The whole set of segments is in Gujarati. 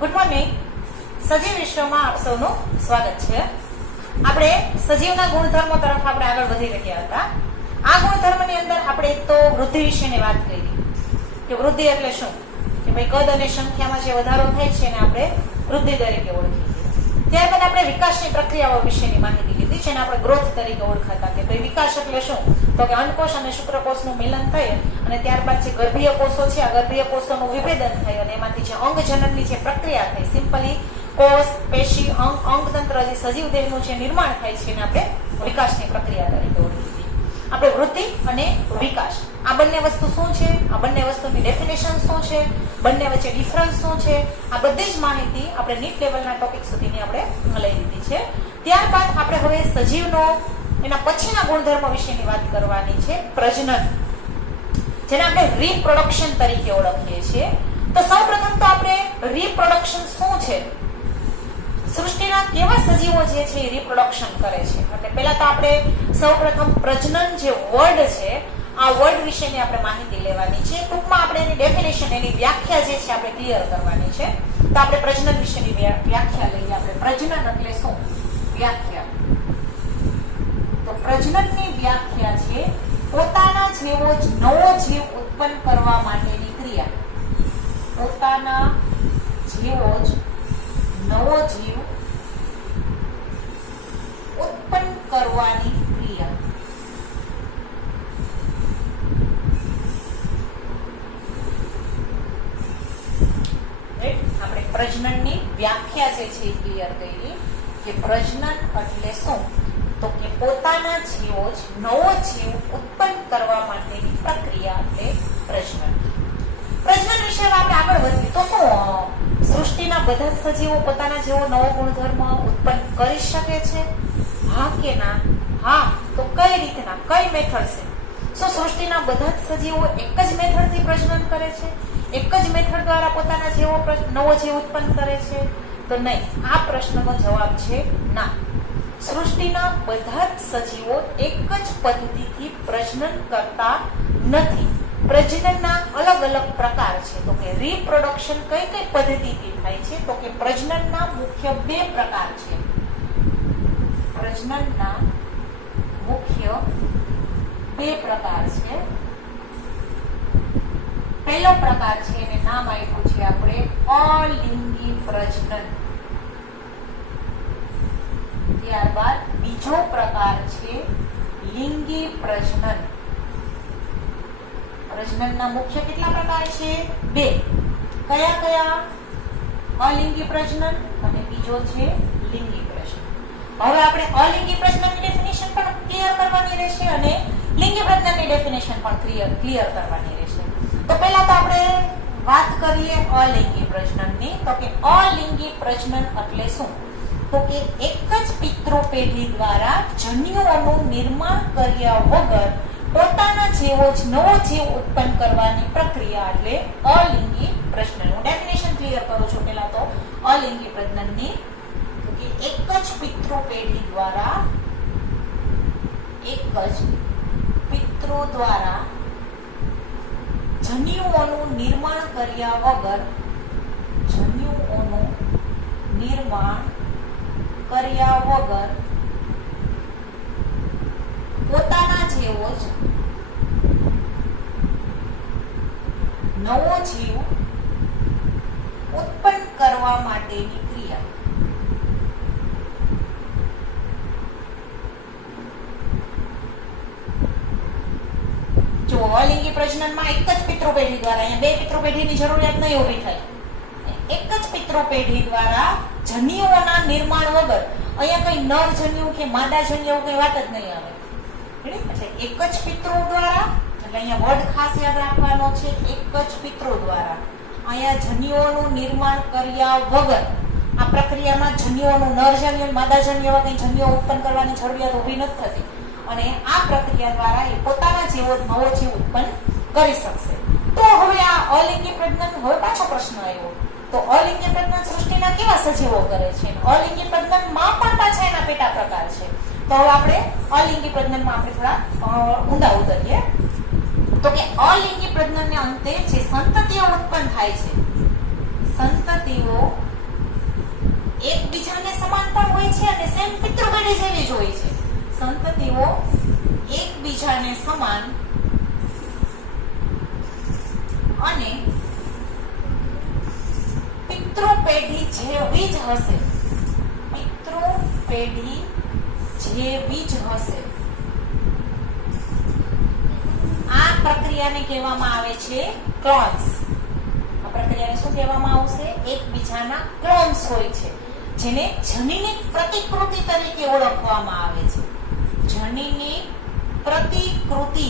Good morning. સજીવ વિશ્વમાં આપ સૌનું સ્વાગત છે. આપણે સજીવના ગુણધર્મો તરફ આપણે આગળ વધી રહ્યા હતા. આ ગુણધર્મની અંદર આપણે તો વૃદ્ધિ વિશેની વાત કરી કે વૃદ્ધિ એટલે શું, કે ભાઈ કદ અને સંખ્યામાં જે વધારો થાય છે એને આપણે વૃદ્ધિ તરીકે ઓળખીએ. ત્યારબાદ આપણે વિકાસની પ્રક્રિયાઓ વિશેની માહિતી લીધી, જેને આપણે ગ્રોથ તરીકે ઓળખાતા. કે ભાઈ વિકાસ એટલે શું, તો કે અંડકોષ અને શુક્રકોષનું મિલન થઈ અને ત્યારબાદ જે ગર્ભીય કોષો છે, આ ગર્ભીય કોષોનું વિભેદન થઈ અને એમાંથી જે અંગજનનની જે પ્રક્રિયા થઈ, સિમ્પલી કોષ, પેશી, અંગતંત્ર, જે સજીવ દેહનું જે નિર્માણ થાય છે એને આપણે વિકાસની પ્રક્રિયા તરીકે ઓળખીએ. આપણે વૃદ્ધિ અને વિકાસ, આ બંને વસ્તુ શું છે, આ બંને વસ્તુની ડેફિનેશન શું છે, બંને વચ્ચે ડિફરન્સ શું છે, આ બધી જ માહિતી આપણે નીટ લેવલના ટોપિક સુધીની આપણે લઈ લીધી છે. ત્યારબાદ આપણે હવે સજીવનો એના પછીના ગુણધર્મ વિશેની વાત કરવાની છે, પ્રજનન, જેને આપણે રીપ્રોડક્શન તરીકે ઓળખીએ છીએ. તો સૌપ્રથમ તો આપણે રીપ્રોડક્શન શું છે, સૃષ્ટિના કેવા સજીવો જે છે એ રીપ્રોડક્શન કરે છે, એટલે પહેલા તો આપણે સૌપ્રથમ પ્રજનન જે વર્ડ છે આ વર્ડ વિશેની આપણે માહિતી લેવાની છે. ટૂંકમાં આપણે એની ડેફિનેશન, એની વ્યાખ્યા જે છે આપણે ક્લિયર કરવાની છે. તો આપણે પ્રજનન વિશેની વ્યાખ્યા લઈએ. આપણે પ્રજનન એટલે શું, વ્યાખ્યા. તો પ્રજનનની વ્યાખ્યા છે પોતાના જેવો જ નવો જીવ ઉત્પન્ન કરવા માટેની ક્રિયા. પોતાના જેવો જ નવો જીવ ઉત્પન્ન કરવાની ક્રિયા. આપણે પ્રજનનની વ્યાખ્યા જે છે ક્લિયર કરી કે પ્રજનન એટલે શું, તો કે પોતાના જેવો જ નવો જીવ ઉત્પન્ન કરવા માટેની પ્રક્રિયા એટલે પ્રજનન. પ્રજનન વિશે આપણે આગળ વધીએ તો શું સૃષ્ટિના બધા જ સજીવો પોતાના જેવો નવો ગુણધર્મ ઉત્પન્ન કરી શકે છે? હા કે ના? હા. તો કઈ રીતના, કઈ મેથડ છે? શું સૃષ્ટિના બધા જ સજીવો એક જ મેથડથી પ્રજનન કરે છે, એક જ મેથડ દ્વારા પોતાના જેવો નવો જીવ ઉત્પન્ન કરે છે? તો નહીં. આ પ્રશ્નનો જવાબ છે ના. સૃષ્ટિના બધા જ સજીવો એક જ પદ્ધતિથી પ્રજનન કરતા નથી. પ્રજનનના અલગ અલગ પ્રકાર છે. તો કે રીપ્રોડક્શન કઈ કઈ પદ્ધતિથી થાય છે, તો કે પ્રજનનના મુખ્ય બે પ્રકાર છે. પ્રજનનના મુખ્ય બે પ્રકાર છે. પહેલો પ્રકાર છે, એને નામ આપ્યું છે આપણે અલિંગી પ્રજનન. ત્યારબાદ બીજો પ્રકાર છે લિંગી પ્રજનન. પ્રજનનના મુખ્ય કેટલા પ્રકાર છે? બે. કયા કયા? અલિંગી પ્રજનન અને બીજો છે લિંગી પ્રજનન. હવે આપણે અલિંગી પ્રજનનની ડેફિનેશન પણ ક્લિયર કરવાની રહેશે અને લિંગી પ્રજનનની ડેફિનેશન પણ ક્લિયર કરવાની રહેશે. તો પહેલા તો આપણે વાત કરીએ અલિંગી પ્રજનનની. તો કે અલિંગી પ્રજનન એટલે શું, તો કે એક જ પિતૃ પેઢી દ્વારા જન્યુઓનું નિર્માણ કર્યા વગર પોતાના જેવો જ નવો જીવ ઉત્પન્ન કરવાની પ્રક્રિયા એટલે અલિંગી પ્રજનન. હું ડેફિનેશન ક્લિયર કરું છું પહેલા તો અલિંગી પ્રજનનની. તો કે એક જ પિતૃ પેઢી દ્વારા, એક જ પિતૃ દ્વારા જન્યુઓનું નિર્માણ કર્યા વગર, જન્યુઓનું નિર્માણ કર્યા વગર પોતાના જેવો જ નવો જીવ ઉત્પન્ન કરવા માટેની ક્રિયા. જો અલિંગી પ્રજનનમાં એક જ પિતૃ પેઢી દ્વારા, અહીંયા બે પિતૃ પેઢીની જરૂરિયાત નહીં ઊભી થાય. એક જ પિતૃ પેઢી દ્વારા જન્યુઓના નિર્માણ વગર, અહીંયા કઈ નર જન્યુ કે માદા જન્યુ કઈ વાત જ નહીં આવે. એટલે એક જ પિતૃ દ્વારા, એટલે અહીંયા વર્ડ ખાસ યાદ રાખવાનો છે, એક જ પિતૃ દ્વારા. અહીંયા જન્યુઓનું નિર્માણ કર્યા વગર, આ પ્રક્રિયામાં જન્યુઓનું નર જન્યુ, માદા જન્યુ એવા કઈ જન્યુઓ ઉત્પન્ન કરવાની જરૂરિયાત ઊભી નથી થતી અને આ પ્રક્રિયા દ્વારા એ પોતાના જેવો નવો જીવ ઉત્પન્ન કરી શકશે. તો હવે આ અલિંગી પ્રજનન, હવે પાછો પ્રશ્ન આવ્યો, તો અલિંગી પ્રજનન સૃષ્ટિના કેવા સજીવો કરે છે? અલિંગી પ્રજનનમાં પણ પાછા એના પેટા પ્રકાર છે. તો હવે આપણે અલિંગી પ્રજનનમાં આપણે થોડા ઊંડા ઉતરીએ. તો કે અલિંગી પ્રજનનને અંતે જે સંતતિઓ ઉત્પન્ન થાય છે, સંતતિઓ એકબીજાને સમાન પણ હોય છે અને સેમ પિતૃપેઢી જેવી જ હોય છે. સંતતિઓ એકબીજાને સમાન અને પિતૃપેઢી જેવી જ હશે. પિતૃપેઢી જેવી જ હશે. આ પ્રક્રિયાને કહેવામાં આવે છે ક્લોન્સ. આ પ્રક્રિયાને શું કહેવામાં આવશે? એકબીજાના ક્લોન્સ હોય છે, જેને જનીનિક પ્રતિકૃતિ તરીકે ઓળખવામાં આવે છે. જનીનિક પ્રતિકૃતિ.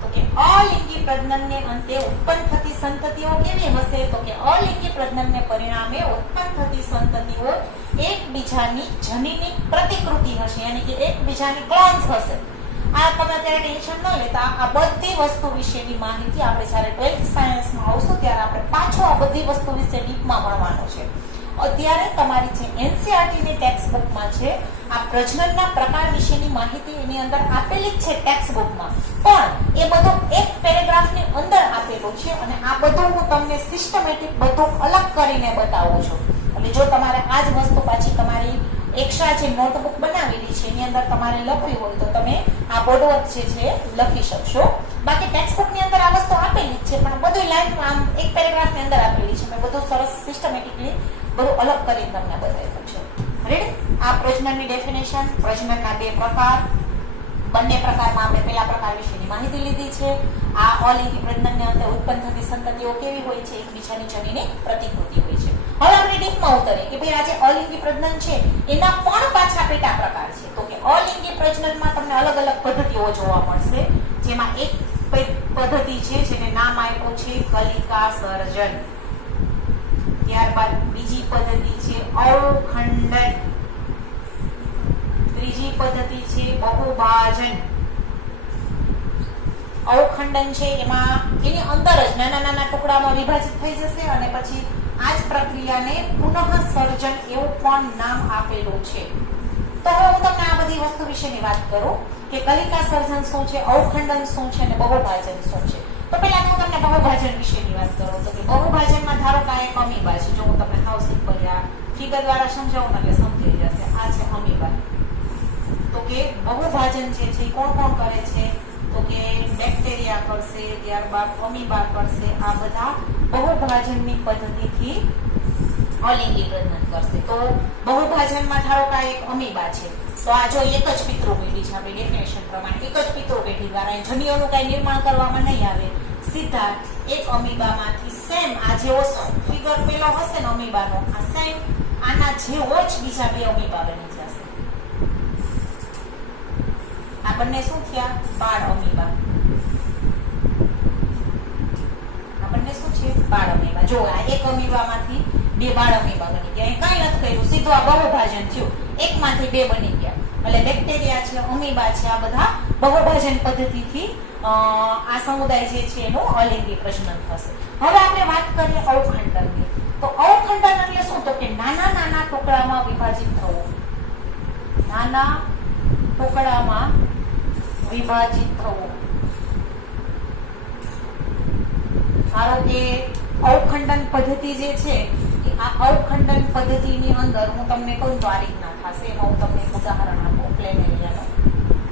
તો કે અલિંગી પ્રજનનને અંતે ઉત્પન્ન થતી સંતતિઓ કેવી હશે? તો કે અલિંગી પ્રજનનને પરિણામે ઉત્પન્ન થતી સંતતિઓ એકબીજાની જનીનિક પ્રતિકૃતિ હશે, યાની કે એકબીજાની ક્લોન્સ હશે. આ તમે અત્યારે ટેન્શન ન લેતા. આ બધી વસ્તુ વિશેની માહિતી આપણે જ્યારે 12th સાયન્સમાં આવશું ત્યારે આપણે પાછો આ બધી વસ્તુ વિશે ડીપમાં ભણવાનું છે. અત્યારે તમારી જે એનસીઈઆરટી ની ટેક્સ્ટ બુકમાં છે આ પ્રજનનના પ્રકાર વિશેની માહિતી એની અંદર આપેલી જ છે ટેક્સ્ટ બુકમાં, પણ એ બધું એક પેરેગ્રાફની અંદર આપેલું છે અને આ બધું હું તમને સિસ્ટમેટિક બધું અલગ કરીને બતાવું છું. એટલે જો તમારે આ જ વસ્તુ પાછી તમારી એક્સ્ટ્રા જે નોટબુક બનાવેલી છે એની અંદર તમારે લખવી હોય તો તમે આ બોર્ડવર્ક જે છે લખી શકશો. બાકી ટેક્સ્ટ બુક ની અંદર આ વસ્તુ આપેલી જ છે, પણ બધું લાઈન આમ એક પેરેગ્રાફ ની અંદર આપેલી છે. મેં બધું સરસ સિસ્ટમેટિકલી બધું અલગ કરીને તમને બતાવ્યું છે. રેડી? આ પ્રજનનની ડેફિનેશન, પ્રજનનના બે પ્રકાર, બંને પ્રકારમાં આપણે પહેલા પ્રકાર વિશેની માહિતી લીધી છે. આ અલિંગી પ્રજનનને અંતે ઉત્પન્ન થતી સંતતિઓ કેવી હોય છે? એકબીજાની જનીનિક પ્રતિકૃતિ હોય છે. હવે આપણે ડીપમાં ઉતરીએ કે ભાઈ આ જે અલિંગી પ્રજનન છે એના પણ પાછા પેટા પ્રકાર છે. તો કે અલિંગી પ્રજનનમાં તમને અલગ અલગ પદ્ધતિઓ જોવા મળશે, જેમાં એક પદ્ધતિ છે જેને નામ આપ્યું છે કલિકા સર્જન. ત્યારબાદ બીજી પદ્ધતિ છે અવખંડન. ત્રીજી પદ્ધતિ છે બહુભાજન. અવખંડન છે એમાં એની અંદર જ નાના નાના ટુકડામાં વિભાજિત થઈ જશે અને પછી આ જ પ્રક્રિયાને પુનઃ સર્જન એવું પણ નામ આપેલું છે. તો હવે હું તમને આ બધી વસ્તુ વિશેની વાત કરું કે કલિકા સર્જન શું છે, અવખંડન શું છે અને બહુભાજન શું છે. તો પહેલા હું તમને બહુભાજન વિશેની વાત કરું તો કે બહુભાજનમાં ધારો કે આ એક અમીબા છે. જો હું તમને હાવ સિમ્પલ આ ફિગર દ્વારા સમજાવું એટલે સમજાઈ જશે. આ છે અમીબા. તો કે બહુભાજન જે છે કોણ કોણ કરે છે? તો કે બેક્ટેરિયા કરશે, ત્યારબાદ અમીબા કરશે. આ બધા બહુભાજનની પદ્ધતિથી અલિંગી પ્રજનન કરશે. તો બહુભાજનમાં ધારો કે એક અમીબા છે, તો આ જો એક જ પિતૃપેઢી છે. આપણી ડેફિનેશન પ્રમાણે એક જ પિતૃપેઢી દ્વારા જનીઓનું કઈ નિર્માણ કરવામાં નહીં આવે. સીધા એક અમીબામાંથી સેમ આ જેવો ફિગર પેલો હશે ને અમીબાનો, આ સેમ આના જેવો જ બીજા બે અમીબા બની જશે. આ બંને શું થયા? બાળ અમીબા. આ બંને શું છે? બાળ અમીબા. જો આ એક અમીબામાંથી બે બાળ અમીબા બની ગયા. કઈ નથી કર્યું, સીધું આ બહુભાજન થયું. એકમાંથી બે બની ગયા. એટલે બેક્ટેરિયા છે, અમીબા છે, આ બધા બહુભાજન પદ્ધતિથી આ સમુદાય જે છે એનું અલિંગી પ્રજનન થશે. હવે આપણે વાત કરીએ અવખંડનની. તો અવખંડન એટલે શું? તો કે નાના નાના ટુકડામાં વિભાજિત થવું. નાના ટુકડામાં વિભાજિત થવું. ધારો કે અવખંડન પદ્ધતિ જે છે આ અવખંડન પદ્ધતિની અંદર હું તમને કહું તો આ રીતના થશે. એમાં હું તમને એક ઉદાહરણ આપું પ્લેનેરિયાનું.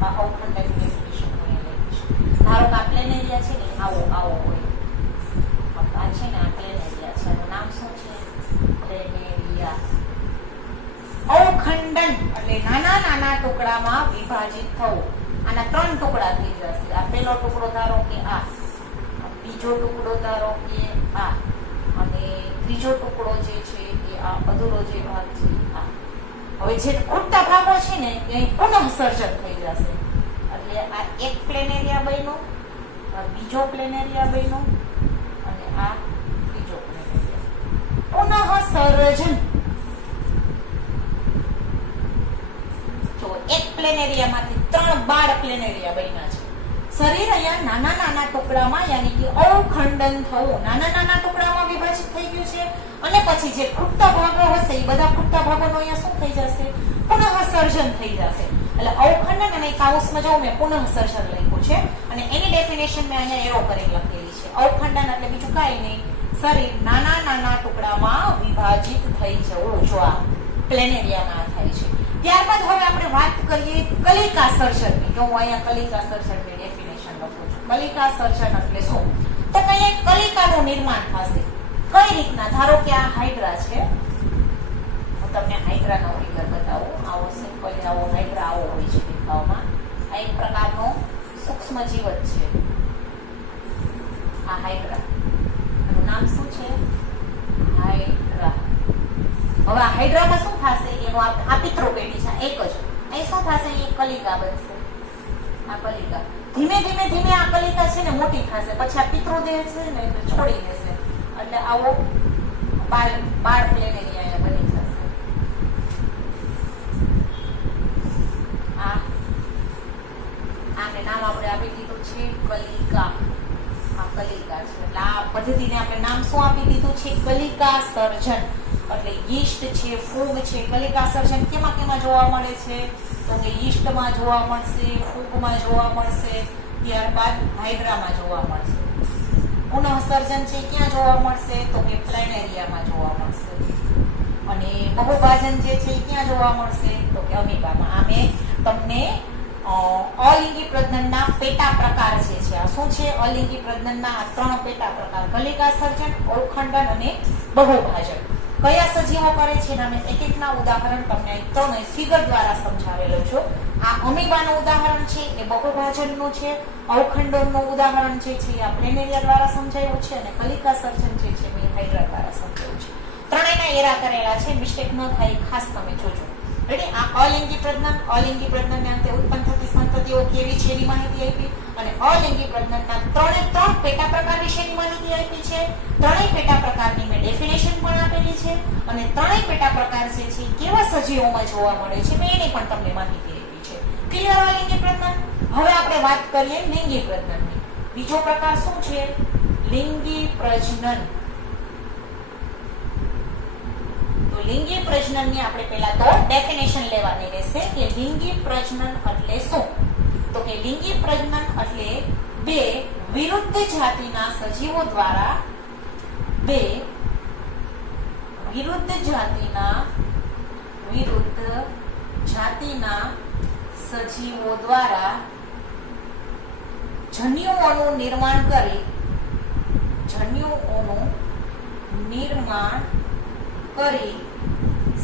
આ અવખંડન ડેફિનેશન હું લઈશ. ધારો કે આ પ્લેનેરિયા છે ને આવો હોય. આ છે ને આ પ્લેનેરિયા છે. એનું નામ શું છે? પ્લેનેરિયા. અવખંડન એટલે નાના નાના ટુકડામાં વિભાજિત થવું. આના 3 ટુકડા થઈ જશે. આ પહેલો ટુકડો ધારો કે આ, બીજો ટુકડો ધારો કે આ, અને ત્રીજો ટુકડો જે છે એ આ અધૂરો જે ભાગ છે આ. હવે જે ખૂટતા ભાગો છે ને એ પુનઃ સર્જન થઈ જશે. એટલે આ એક પ્લેનેરિયા બન્યો, આ બીજો પ્લેનેરિયા બન્યો અને આ ત્રીજો પ્લેનેરિયા. પુનઃ સર્જન. જો એક પ્લેનેરિયામાંથી 3 બાળ પ્લેનેરિયા બન્યા છે. શરીર અહીંયા નાના નાના ટુકડામાં યાની કે અવખંડન થવું, નાના નાના ટુકડામાં વિભાજિત થઈ ગયું છે અને પછી જે ખૂટતા ભાગો હશે એ બધા ખૂટતા ભાગોનો અહીંયા શું થઈ જશે? પુનઃ સર્જન થઈ જશે. એટલે અવખંડન અને કાઉસમાં જો મેં પુનઃ સર્જન લખ્યું છે અને એની ડેફિનેશન મેં અહીંયા એરો કરી લખેલી છે. અવખંડન એટલે બીજું કાંઈ નહીં, શરીર નાના નાના ટુકડામાં વિભાજિત થઈ જવું. જો આ પ્લેનેરિયામાં થાય છે. ત્યારબાદ હવે આપણે વાત કરીએ કલિકા સર્જનની. જો હું અહીંયા કલિકા સર્જનની ડેફિનેશન લખું છું. કલિકા સર્જન એટલે શું? તો કઈ કલિકાનું નિર્માણ થશે. કઈ રીતના? ધારો કે આ હાઇડ્રા છે. હું તમને હાઇડ્રાનો ફિગર બતાવું. આવો સિમ્પલ આવો હાઇડ્રા આવો હોય છે દેખાવમાં. આ એક પ્રકારનો સૂક્ષ્મ જીવ જ છે. આ હાઇડ્રા. એનું નામ શું છે? હાઇડ્રા. હવે આ હાઇડ્રામાં શું થશે? એનો આ પિતૃપેઢી છે એક જ. અહીં શું થશે? એ કલિકા બનશે. આ કલિકા ધીમે ધીમે ધીમે આ કલિકા છે ને મોટી થશે. પછી આ પિતૃદેહ છે ને એટલે છોડી દેશે. એટલે આવો બાળ પ્લેનેરિયા બની જશે. આને નામ આપણે આપી દીધું છે કલિકા. આ કલિકા છે. એટલે આ પદ્ધતિને આપણે નામ શું આપી દીધું છે? કલિકા સર્જન. એટલે યીસ્ટ છે, ફૂગ છે. કલિકા સર્જન કેમાં જોવા મળે છે? તો કે યીસ્ટમાં જોવા મળશે, ફૂગમાં જોવા મળશે, ત્યારબાદ હાઇડ્રામાં જોવા મળશે. પુનઃસર્જન છે ક્યાં જોવા મળશે? તો કે પ્લેનેરિયામાં જોવા મળશે. અને બહુભાજન જે છે ક્યાં જોવા મળશે? તો કે અમીબામાં. આ મેં તમને અલિંગી પ્રજનનના પેટા પ્રકાર જે છે આ શું છે? અલિંગી પ્રજનનના આ 3 પેટા પ્રકાર: કલિકા સર્જન, અવખંડન અને બહુભાજન. કયા સજીવો કરે છે? મેં એક એકના ઉદાહરણ તમને 3 ફિગર દ્વારા સમજાવેલો છું. આ અમીબાનું ઉદાહરણ છે એ બહુભાજનનું છે. અવખંડનનું ઉદાહરણ જે છે આ પ્લેનેરિયા દ્વારા સમજાયું છે. અને કલિકા સર્જન જે છે એ હાઇડ્રા દ્વારા સમજાયું છે. ત્રણેયના એરા કરેલા છે. મિસ્ટેક ન થાય ખાસ તમે જોજો. રેડી? આ અલિંગી પ્રજનનને અંતે ઉત્પન્ન થતી સંતતિઓ કેવી છે એની માહિતી આપી. અને અલિંગી પ્રજનનના 3 પેટા પ્રકાર વિશેની માહિતી આપી છે. 3 પેટા પ્રકારની મેં ડેફિનેશન પણ આપેલી છે. અને 3 પેટા પ્રકાર જે છે કેવા સજીવોમાં જોવા મળે છે મેં એની પણ તમને માહિતી આપી છે. ક્લિયર? અલિંગી પ્રજનન. હવે આપણે વાત કરીએ લિંગી પ્રજનનની. બીજો પ્રકાર શું છે? લિંગી પ્રજનન. તો લિંગી પ્રજનનની આપણે પહેલા તો ડેફિનેશન લેવાની રહેશે કે લિંગી પ્રજનન એટલે શું? તો કે લિંગી પ્રજનન એટલે 2 વિરુદ્ધ જાતિના સજીવો દ્વારા વિરુદ્ધ જાતિના સજીવો દ્વારા જન્યુઓનું નિર્માણ કરી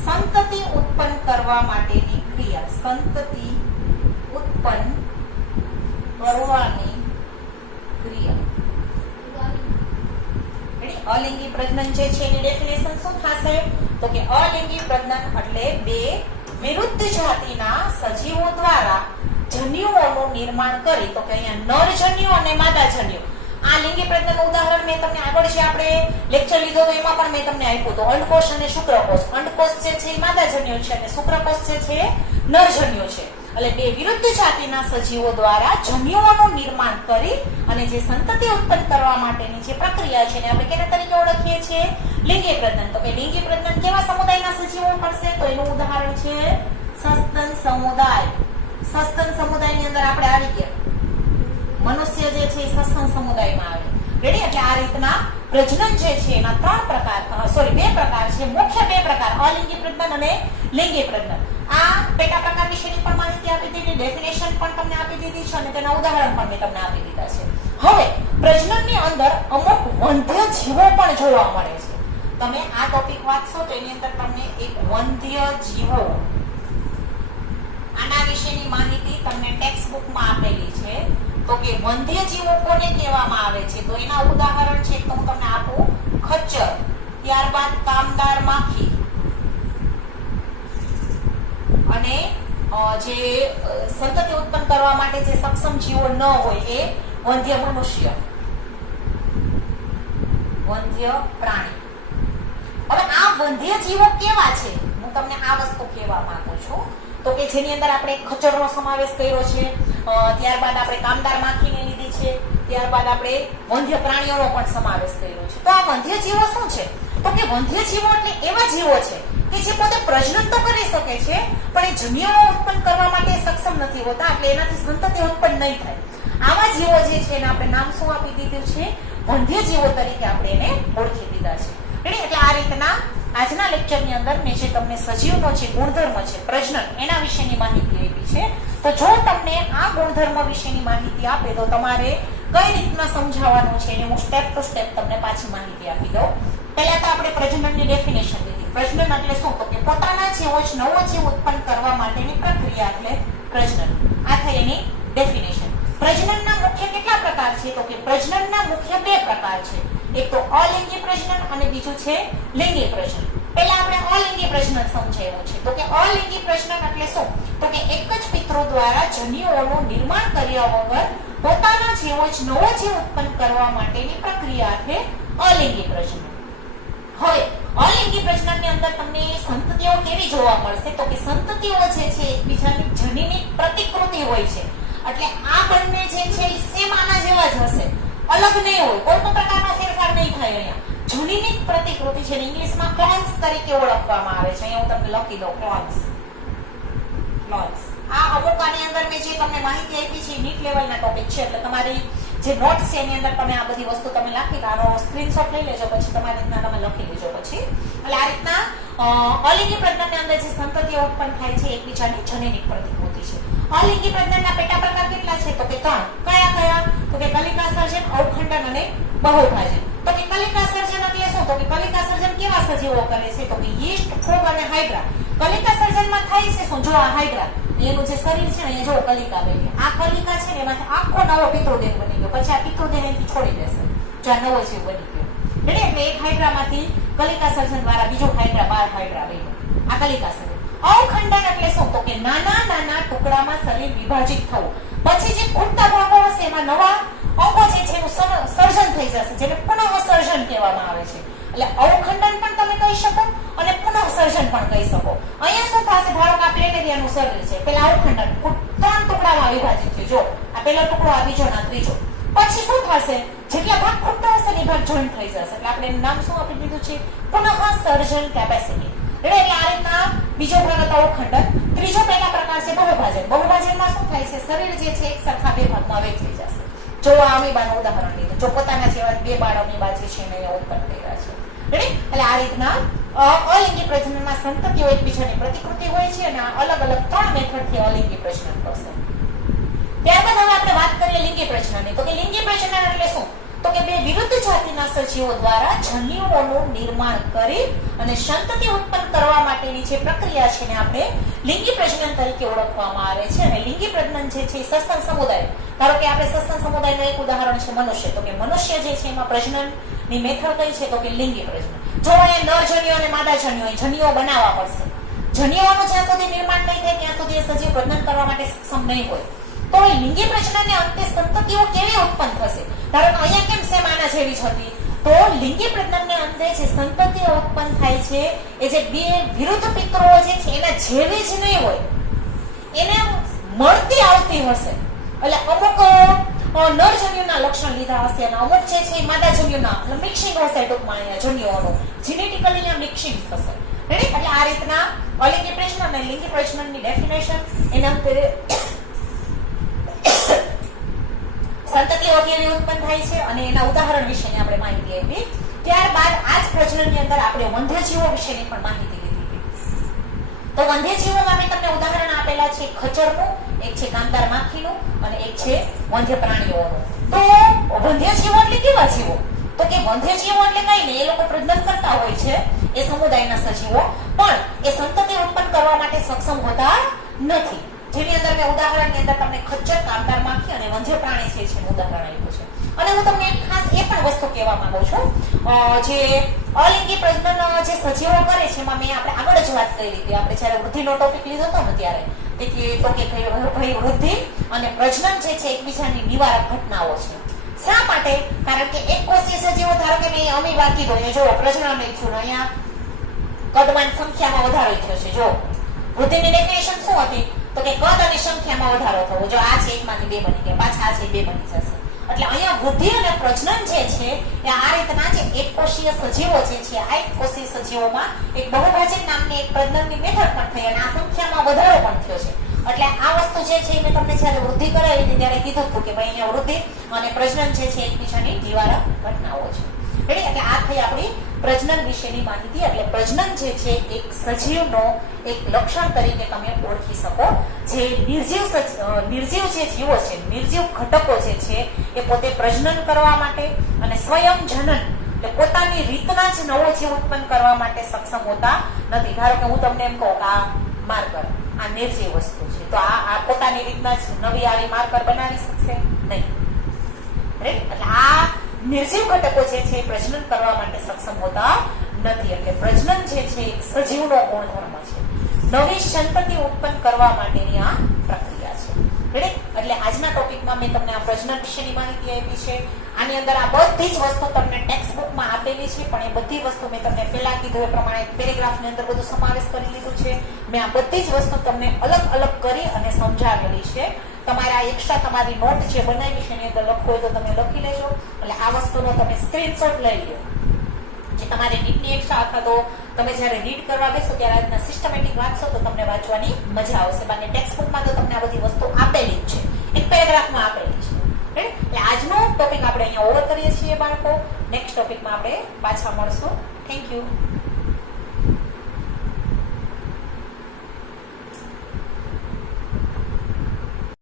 સંતતિ ઉત્પન્ન કરવા માટેની ક્રિયા. સંતતિ ઉત્પન્ન કરવાની ક્રિયા. અલિંગી પ્રજનન જે છે એની ડેફિનેશન શું થશે? તો કે અલિંગી પ્રજનન એટલે 2 વિરુદ્ધ જાતિના સજીવો દ્વારા જન્યુઓનું નિર્માણ કરી. તો કે અહીંયા નર જન્યુ અને માદા જન્યુ. આ લિંગી પ્રજનનનું ઉદાહરણ મેં તમને આગળ જે આપણે લેક્ચર લીધો તો એમાં પણ મેં તમને આપ્યું હતું. અંડકોષ અને શુક્રકોષ. અંડકોષ જે છે એ માદા જન્યુ છે અને શુક્રકોષ જે છે એ નર જન્યુ છે. એટલે 2 વિરુદ્ધ જાતિના સજીવો દ્વારા જન્યુઓનું નિર્માણ કરી અને જે સંતતિ ઉત્પન્ન કરવા માટેની જે પ્રક્રિયા છે એને આપણે કેના તરીકે ઓળખીએ છીએ? લિંગી પ્રજનન. તો કે લિંગી પ્રજનન કેવા સમુદાયના સજીવો કરશે? તો એનું ઉદાહરણ છે સસ્તન સમુદાય. સસ્તન સમુદાયની અંદર આપણે આવી ગયા. મનુષ્ય જે છે એ સસ્તન સમુદાયમાં આવે. રેડી? એટલે આ રીતના પ્રજનન જે છે એના 2 પ્રકાર છે. મુખ્ય 2 પ્રકાર: અલિંગી પ્રજનન અને લિંગી પ્રજનન. આ પેટા પ્રકાર વિશેની પણ માહિતી આપી દીધી, ડેફિનેશન પણ તમને આપી દીધી છે અને તેના ઉદાહરણ પણ મેં તમને આપી દીધા છે. હવે પ્રજનનની અંદર અમુક વંધ્ય જીવો પણ જોવા મળે છે. તમે આ ટોપિક વાંચશો તો એની અંદર તમને એક વંધ્ય જીવો આના વિશેની માહિતી તમને ટેક્સ્ટ બુકમાં આપેલી છે. તો કે વંધ્ય જીવો કોને કહેવામાં આવે છે? તો એના ઉદાહરણ છે તો હું તમને આપું. ખચ્ચર, ત્યારબાદ કામદાર માખી અને જે સંતતિ ઉત્પન્ન કરવા માટે જે સક્ષમ જીવો ન હોય એ વંધ્ય મનુષ્ય, વંધ્ય પ્રાણી. હવે આ વંધ્ય જીવો કેવા છે હું તમને આ વસ્તુ કહેવા માંગુ છું. તો કે જેની અંદર આપણે ખચ્ચરનો સમાવેશ કર્યો છે, ત્યારબાદ આપણે કામદાર માખીને લીધી છે, ત્યારબાદ આપણે વંધ્ય પ્રાણીઓનો પણ સમાવેશ કર્યો છે. તો આ વંધ્ય જીવો શું છે? તો કે વંધ્ય જીવો એટલે એવા જીવો છે કે જે પોતે પ્રજનન તો કરી શકે છે પણ એ જન્યુઓ ઉત્પન્ન કરવા માટે સક્ષમ નથી હોતા. એટલે એનાથી સંતતિ ઉત્પન્ન નહીં થાય. આવા જીવો જે છે એને આપણે નામ શું આપી દીધું છે? વંધ્ય જીવો તરીકે આપણે એને ઓળખી દીધા છે. એટલે આ રીતના આજના લેક્ચરની અંદર મેં જે તમને સજીવનો જે ગુણધર્મ છે પ્રજનન એના વિશેની માહિતી આપી છે. તો જો તમને આ ગુણધર્મ વિશેની માહિતી આપે તો તમારે કઈ રીતના સમજાવવાનું છે એની હું સ્ટેપ ટુ સ્ટેપ તમને પાછી માહિતી આપી દઉં. પહેલા તો આપણે પ્રજનનની ડેફિનેશન લીધી. પ્રજનન એટલે શું? તો કે પોતાના જેવો જ નવો જીવ ઉત્પન્ન કરવા માટેની પ્રક્રિયા એટલે પ્રજનન. આ થઈ એની ડેફિનેશન. પ્રજનનના મુખ્ય કેટલા પ્રકાર છે? તો કે પ્રજનનના મુખ્ય બે પ્રકાર છે. એક તો અલિંગી પ્રજનન અને બીજું છે લિંગી પ્રજનન. પહેલા આપણે અલિંગી પ્રજનન સમજાવ્યું છે. તો કે અલિંગી પ્રજનન એટલે શું? તો કે એક જ પિતૃ દ્વારા જન્યુઓનું નિર્માણ કર્યા વગર પોતાના જેવો જ નવો જીવ ઉત્પન્ન કરવા માટેની પ્રક્રિયા એટલે અલિંગી પ્રજનન. હવે અલિંગી પ્રજનનની અંદર તમને સંતતિઓ કેવી જોવા મળશે? તો કે સંતતિઓ જે છે એકબીજાની જનીની પ્રતિકૃતિ હોય છે. એટલે આ બંને જે છે એ સેમ આના જેવા જ હશે, અલગ નહીં હોય, કોઈ પણ પ્રકારનો ફેરફાર નહીં થાય. અહીંયા જનીની પ્રતિકૃતિ છે, ઇંગ્લિશમાં ક્લોન્સ તરીકે ઓળખવામાં આવે છે. અહીંયા હું તમને લખી દઉં ક્લોન્સ. આ અમુક આની અંદર મેં જે તમને માહિતી આપી છે નીટ લેવલના ટોપિક છે, એટલે તમારી જે નોટ્સ છે એની અંદર તમે આ બધી વસ્તુ તમે લખી આનો સ્ક્રીનશોટ લઈ લેજો, પછી તમારી રીતના તમે લખી લેજો પછી. એટલે આ રીતના અલિંગી પ્રજનનની અંદર જે સંતતિઓ ઉત્પન્ન થાય છે એકબીજાની જનીનિક પ્રતિકૃતિ છે. અલિંગી પ્રજનનના પેટા પ્રકાર કેટલા છે? તો કે 3. કયા કયા? તો કે કલિકા સર્જન, અવખંડન અને બહુભાજન. તો કે કલિકા સર્જન એટલે શું? તો કે કલિકા સર્જન કેવા સજીવો કરે છે? તો કે યીસ્ટ, ફૂગ અને હાઇડ્રા. કલિકા સર્જનમાં થાય છે શું? જો આ હાઇડ્રા એનું જે શરીર છે ને એ જો કલિકા બની, આ કલિકા છે ને એમાંથી આખો નવો પિતૃદેહ બની ગયો. પછી આ પિતૃદેહ એથી છોડી દેશે, જો આ નવો જીવ બની ગયો. એટલે એક હાઇડ્રામાંથી કલિકા સર્જન દ્વારા બીજો હાઇડ્રા, 12 હાઇડ્રા બન્યો. આ કલિકા સર્જન. અવખંડન એટલે શું? તો કે નાના નાના ટુકડામાં શરીર વિભાજિત થવું. પછી જે ખૂટતા ભાગો હશે એમાં નવા અંગો જે છે એનું સર્જન થઈ જશે, જેને પુનઃ સર્જન કહેવામાં આવે છે. એટલે અવખંડન પણ તમે કહી શકો અને પુનઃ સર્જન પણ કહી શકો. અહીંયા શું થશે? ધારો કે આ પ્લેનેરિયાનું શરીર છે, પેલા અવખંડન 3 ટુકડામાં વિભાજિત થયું. જો આ પહેલો ટુકડો, આ બીજો ને આ ત્રીજો. પછી શું થશે? જેટલા ભાગ ખૂટતા હશે ને એ ભાગ જોઈન્ટ થઈ જશે. એટલે આપણે નામ શું આપી દીધું છે? પુનઃ સર્જન કેપેસિટી. એટલે આ રીતના બીજો ભાગ હતો અવખંડન. ત્રીજો પહેલા પ્રકાર છે બહુભાજન. બહુભાજનમાં શું થાય છે? શરીર જે છે એક સરખા બે ભાગમાં વહેંચાઈ જશે. જો આ અમીબાનું ઉદાહરણ લીધું, જો પોતાના જેવા 2 બાળ અમીબા જે છે એને ઉત્પન્ન કર્યા છે. એટલે આ રીતના અલિંગી પ્રજનનમાં સંતતિઓ એકબીજાની પ્રતિકૃતિ હોય છે અને અલગ અલગ 3 મેથડથી અલિંગી પ્રજનન કરશે. ત્યારબાદ હવે આપણે વાત કરીએ લિંગી પ્રજનનની. તો કે લિંગી પ્રજનન એટલે શું? તો કે બે વિરુદ્ધ જાતિના સજીવો દ્વારા જન્યુઓનું નિર્માણ કરી અને સંતતિ ઉત્પન્ન કરવા માટેની જે પ્રક્રિયા છે ને આપણે લિંગી પ્રજનન તરીકે ઓળખવામાં આવે છે. અને લિંગી પ્રજનન જે છે સસ્તન સમુદાય, ધારો કે આપણે સસ્તન સમુદાયનું એક ઉદાહરણ છે મનુષ્ય. તો કે મનુષ્ય જે છે એમાં પ્રજનનની મેથડ કઈ છે? તો કે લિંગી પ્રજનન. જો એ નર જન્યુઓ અને માદા જન્યુઓ બનાવવા પડશે. જન્યુઓનું જ્યાં સુધી નિર્માણ નહીં થાય ત્યાં સુધી એ સજીવ પ્રજનન કરવા માટે સક્ષમ નહીં હોય. તો લિંગી પ્રજનનને અંતે સંતતિઓ કેવી ઉત્પન્ન થશે? ધારો કે અહીંયા કેમ સેમ આના જેવી જ હતી, તો લિંગી પ્રજનનને અંતે જે સંતતિઓ ઉત્પન્ન થાય છે એ જે બે વિરુદ્ધ પિતૃઓ જે છે એના જેવી જ નહીં હોય, એને મળતી આવતી હશે. એટલે અમુક નર જન્યુના લક્ષણ લીધા હશે અને અમુક જે છે માદા જન્યુના મિક્સિંગ હશે. ટૂંકમાં અહીંયા જન્યુઓનું જેનેટિકલી મિક્સિંગ થશે. એટલે આ રીતના અલિંગી પ્રજનન અને લિંગી પ્રજનનની ડેફિનેશન, એના અંતે સંતતિઓ કેવી ઉત્પન્ન થાય છે અને એના ઉદાહરણ વિશેની આપણે માહિતી આપી. ત્યારબાદ આ જ પ્રજનનની અંદર આપણે વંધ્યજીવો વિશેની પણ માહિતી લીધી. તો વંધ્યજીવોમાં મેં તમને ઉદાહરણ આપેલા છે ખચરનું, એક છે કામદાર માખીનું અને એક છે વંધ્ય પ્રાણીઓનું. તો વંધ્યજીવો એટલે કેવા જીવો? તો કે વંધ્યજીવો એટલે કઈ નહીં, એ લોકો પ્રજનન કરતા હોય છે, એ સમુદાયના સજીવો, પણ એ સંતતિ ઉત્પન્ન કરવા માટે સક્ષમ હોતા નથી. જેની અંદર મેં ઉદાહરણની અંદર તમને ખચ્ચર, કામદાર માખી અને વંધ્ય પ્રાણી છે એનું ઉદાહરણ આપ્યું છે. અને હું તમને ખાસ એ પણ વસ્તુ કહેવા માંગુ છું, જે અલિંગી પ્રજનન જે સજીવો કરે છે એમાં મેં આપણે આગળ જ વાત કરી હતી. આપણે જ્યારે વૃદ્ધિનો ટોપિક લીધો હતો ને ત્યારે તો કે ભાઈ વૃદ્ધિ અને પ્રજનન જે છે એકબીજાની નિવારક ઘટનાઓ છે. શા માટે? કારણ કે એક કોષીય સજીવો, ધારો કે મેં અમીબા કીધું, એ જો પ્રજનન નહીં થયું, અહીંયા કદમાં સંખ્યામાં વધારો થયો છે. જો વૃદ્ધિની ડેફિનેશન શું હતી? તો કે કદ અને સંખ્યામાં વધારો થવો. જો આ છે 1 માંથી 2 બની ગયા, પાછા આ છે 2 બની જશે. એટલે અહીંયા વૃદ્ધિ અને પ્રજનન જે છે એ આ રીતના જે એકકોષીય સજીવો જે છે, આ એકકોષીય સજીવોમાં એક બહુભાજન નામની એક પ્રજનનની મેથડ પણ થઈ અને આ સંખ્યામાં વધારો પણ થયો છે. એટલે આ વસ્તુ જે છે મેં તમને જ્યારે વૃદ્ધિ કરાવી હતી ત્યારે કીધું હતું કે ભાઈ અહીંયા વૃદ્ધિ અને પ્રજનન જે છે એકબીજાની નિવારક ઘટનાઓ છે. એટલે આ થઈ આપણી પ્રજનન વિશેની માહિતી. એટલે પ્રજનન જે છે એક સજીવનો એક લક્ષણ તરીકે તમે ઓળખી શકો. જે નિર્જીવ જે જીવો છે, નિર્જીવ ઘટકો જે છે એ પોતે પ્રજનન કરવા માટે અને સ્વયં જનન એટલે પોતાની રીતના જ નવો જીવ ઉત્પન્ન કરવા માટે સક્ષમ હોતા નથી. ધારો કે હું તમને એમ કહું કે આ માર્કર, આ નિર્જીવ વસ્તુ છે, તો આ પોતાની રીતના જ નવી આવી માર્કર બનાવી શકશે નહીં. એટલે આ નિર્જીવ ઘટકો જે છે પ્રજનન કરવા માટે સક્ષમ હોતા નથી. એટલે પ્રજનન જે છે એક સજીવનો ગુણધર્મ છે. નવી સંતતિ ઉત્પન્ન કરવા માટેની આ પ્રક્રિયા છે. એટલે આજના ટોપિકમાં મેં તમને આ પ્રજનન વિશેની માહિતી આપી છે. આની અંદર આ બધી જ વસ્તુ તમને ટેક્સ્ટ બુકમાં આપેલી છે, પણ એ બધી વસ્તુ મેં તમને પહેલા કીધું એ પ્રમાણે પેરેગ્રાફની અંદર બધું સમાવેશ કરી લીધું છે. મેં આ બધી જ વસ્તુ તમને અલગ અલગ કરી અને સમજાવેલી છે. તમારે આ એક્સ્ટ્રા તમારી નોટ જે બનાવી છે એની અંદર લખવું હોય તો તમે લખી લેજો. એટલે આ વસ્તુનો તમે સ્ક્રીનશોટ લઈ લો. જે તમારે નીટની એક્સ્ટ્રા અથવા તો તમે જ્યારે રીડ કરવા બેસો ત્યારે આજના સિસ્ટમેટિક વાંચશો તો તમને વાંચવાની મજા આવશે. બાકી ટેક્સ્ટ બુકમાં તો તમને આ બધી વસ્તુ આપેલી જ છે, એક પેરેગ્રાફમાં આપેલી છે. એટલે આજનો ટોપિક આપણે અહીંયા ઓવર કરીએ છીએ બાળકો. નેક્સ્ટ ટોપિકમાં આપણે પાછા મળશું. Thank you.